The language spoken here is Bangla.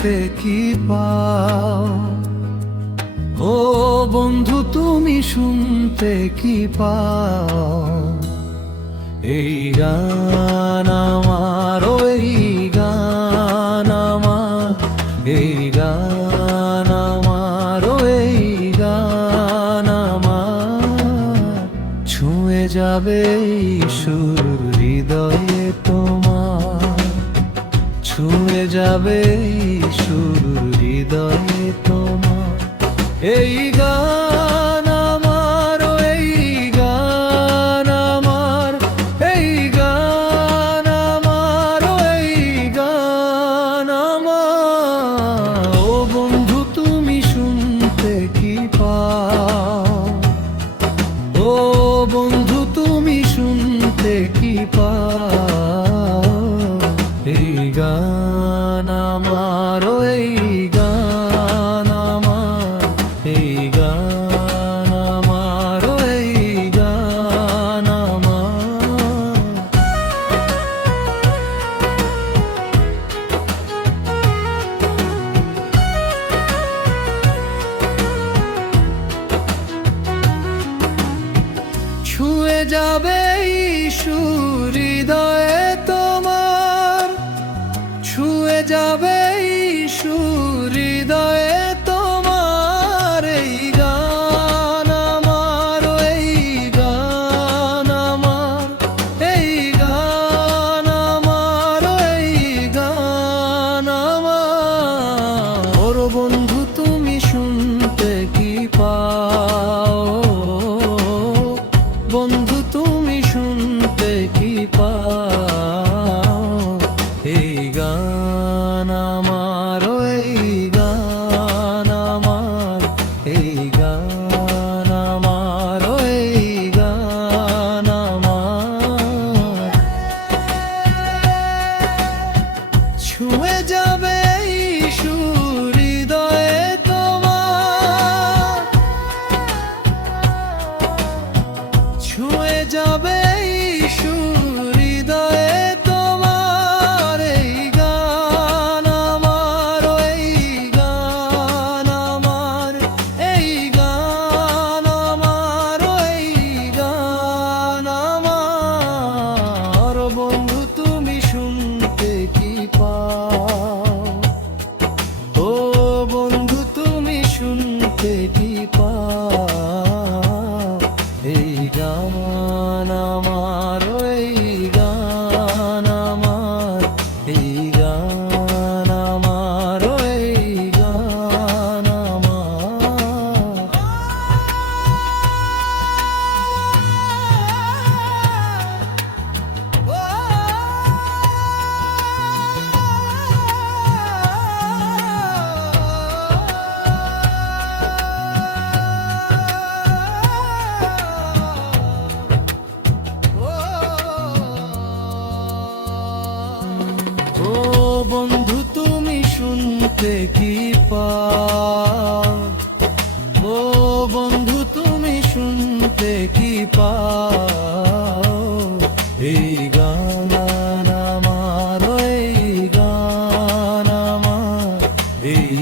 শুনতে কি পাও? ও বন্ধু তুমি শুনতে কি পাও? এই গান আমার, এই গান আমার, এই গান আমার, এই গান আমার, ছুঁয়ে যাবে সুর হৃদয়ে তোমার, ছুঁয়ে যাবে সুর হৃদয়ে তোমার। এই গান আমার, এই গান আমার, এই গান আমার, এই গান আমার। ও বন্ধু তুমি শুনতে কি পাও? ও বন্ধু তুমি শুনতে কি পাও? এই গান আমার, এই গান আমার, এই গান আমার, এই গান আমার। ছুঁয়ে যাবে সুর হৃদয়ে তোমার, ছুঁয়ে যাবে সুর হৃদয়ে তোমার। এই গান আমার, এই গান আমার, এই গান আমার, এই গান আমার। ওর বন্ধু তুমি শুনতে কি পাও? বন্ধু তুমি শুনতে কি পাও? এই গান আমার, এই গান আমার, এই গান আমার, এই গান আমার। ছুঁয়ে যাবে সুর হৃদয়ে তোমার, ছুঁয়ে যাবে সুর হৃদয়ে তোমার। এই গান আমার, এই গান আমার, এই গান আমার, এই গান আমার। বন্ধু তুমি শুনতে কি পাও? ও বন্ধু তুমি শুনতে কি পাও? এই গান আমার, এই গান আমার, এই গান আমার, এই গান আমার। ও বন্ধু তুমি শুনতে কি পাও? ও বন্ধু তুমি শুনতে কি পাও? এই গান আমার, এই গান আমার, এই